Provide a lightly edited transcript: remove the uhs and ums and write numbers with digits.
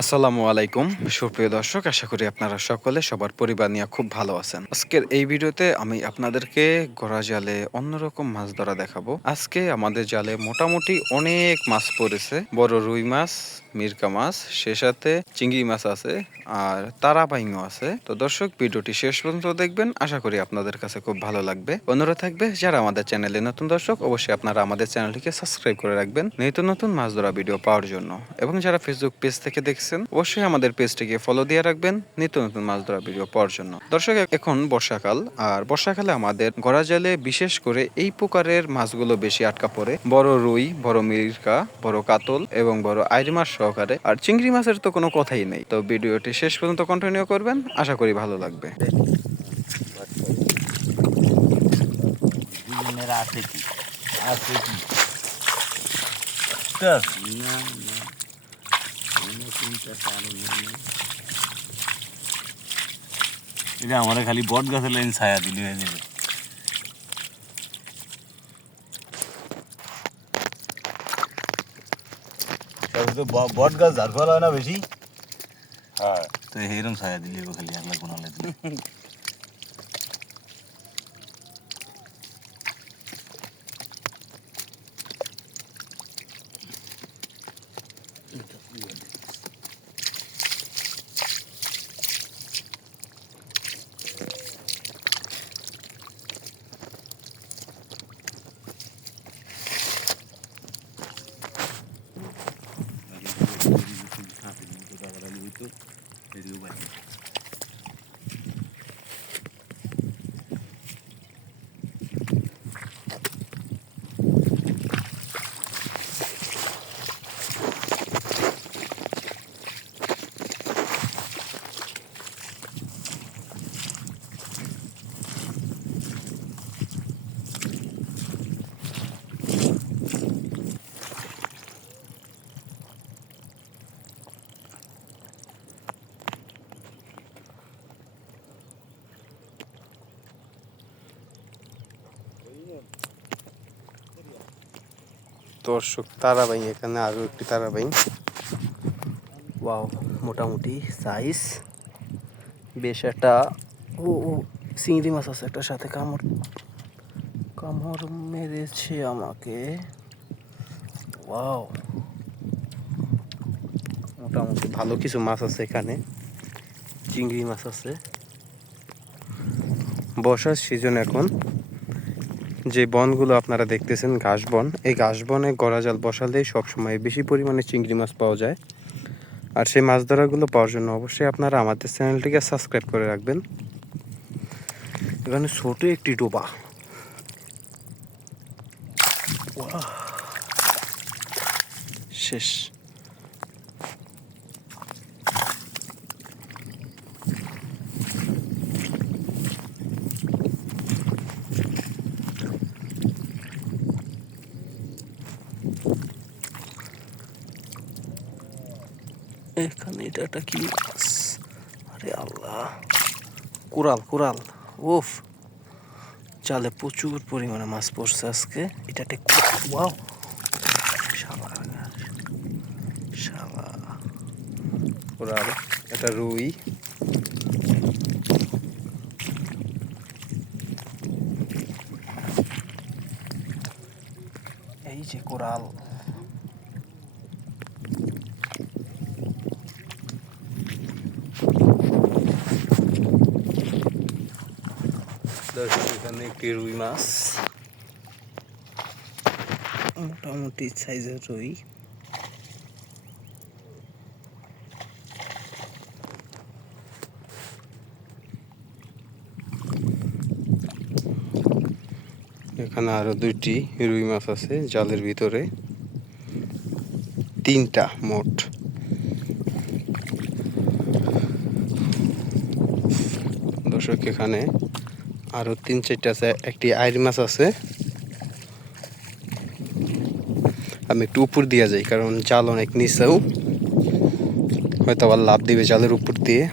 আসসালামু আলাইকুম সুপ্রিয় দর্শক, আশা করি আপনারা সকলে সবার পরিবার নিয়ে খুব ভালো আছেন। আজকের এই ভিডিওতে আমি আপনাদেরকে গড়া জালে অন্যরকম মাছ ধরা দেখাবো। আজকে আমাদের জালে মোটামুটি অনেক মাছ পড়েছে, বড় রুই মাছ, মিরকা মাছ, সে সাথে চিংড়ি মাছ আছে আর তারাবাইও আছে। তো দর্শক, ভিডিওটি শেষ পর্যন্ত দেখবেন, আশা করি আপনাদের কাছে খুব ভালো লাগবে। অনুরোধ থাকবে, যারা আমাদের চ্যানেলে নতুন দর্শক, অবশ্যই আপনারা আমাদের চ্যানেলটিকে সাবস্ক্রাইব করে রাখবেন নিত্য নতুন মাছ ধরা ভিডিও পাওয়ার জন্য। এবং যারা ফেসবুক পেজ থেকে দেখছেন, অবশ্যই আমাদের পেজটিকে ফলো দিয়ে রাখবেন নিত্য নতুন মাছ ধরা ভিডিও পাওয়ার জন্য। দর্শক, এখন বর্ষাকাল, আর বর্ষাকালে আমাদের গড়া জালে বিশেষ করে এই প্রকারের মাছগুলো বেশি আটকা পড়ে। বড় রুই, বড় মিরকা, বড় কাতল এবং বড় আইড় মাছ সহকারে। আর চিংড়ি মাছের তো কোনো কথাই নেই। তো ভিডিওটি শেষ পর্যন্ত কন্টিনিউ করবেন, আশা করি ভালো লাগবে। এটা আমার খালি বট গাছের লাইন ছায়া দিলে হয়ে যাবে। বট গাছ ঝাড়ফল হয় না বেশি, হ্যাঁ, তো এইরকম ছায়া দিলে খালি একলা কোনালে দিলে। দর্শক, তারাবাই, এখানে আরো একটি তারাবাই। ওয়াও, মোটামুটি সাইজ বেশ একটা। ও ও চিংড়ি মাছ আছে একটা সাথে, কামড় কামড় মেরেছে আমাকে। ওয়াও, মোটামুটি ভালো কিছু মাছ আছে এখানে, চিংড়ি মাছ আছে। বর্ষার সিজন এখন। যে বনগুলো আপনারা দেখতেছেন ঘাস বন, এই ঘাস বনে গড়া জাল বসালে সবসময় বেশি পরিমাণে চিংড়ি মাছ পাওয়া যায়। আর সেই মাছ ধরাগুলো পাওয়ার জন্য অবশ্যই আপনারা আমাদের চ্যানেলটিকে সাবস্ক্রাইব করে রাখবেন। এখানে ছোট একটি ডোবা। শেষ। এখানে এটা একটা কি মাছ? আরে আল্লাহ, কোরাল কোরাল। ওফ, জালে প্রচুর পরিমাণে মাছ পড়ছে আজকে। এটা একটা ওয়াও, শালা শালা কোরাল, এটা রুই। এই যে কোরাল। এখানে একটি রুই মাছ, মোটামুটি সাইজের রুই। এখানে আরো দুইটি রুই মাছ আছে জালের ভিতরে, তিনটা মোট। দর্শক, এখানে আরো 3-4টা আছে, একটি আইড় মাছ আছে। আমি একটু উপর দিয়ে যাই, কারণ জাল অনেক নিচেও, হয়তো আবার লাফ দিবে জালের উপর দিয়ে।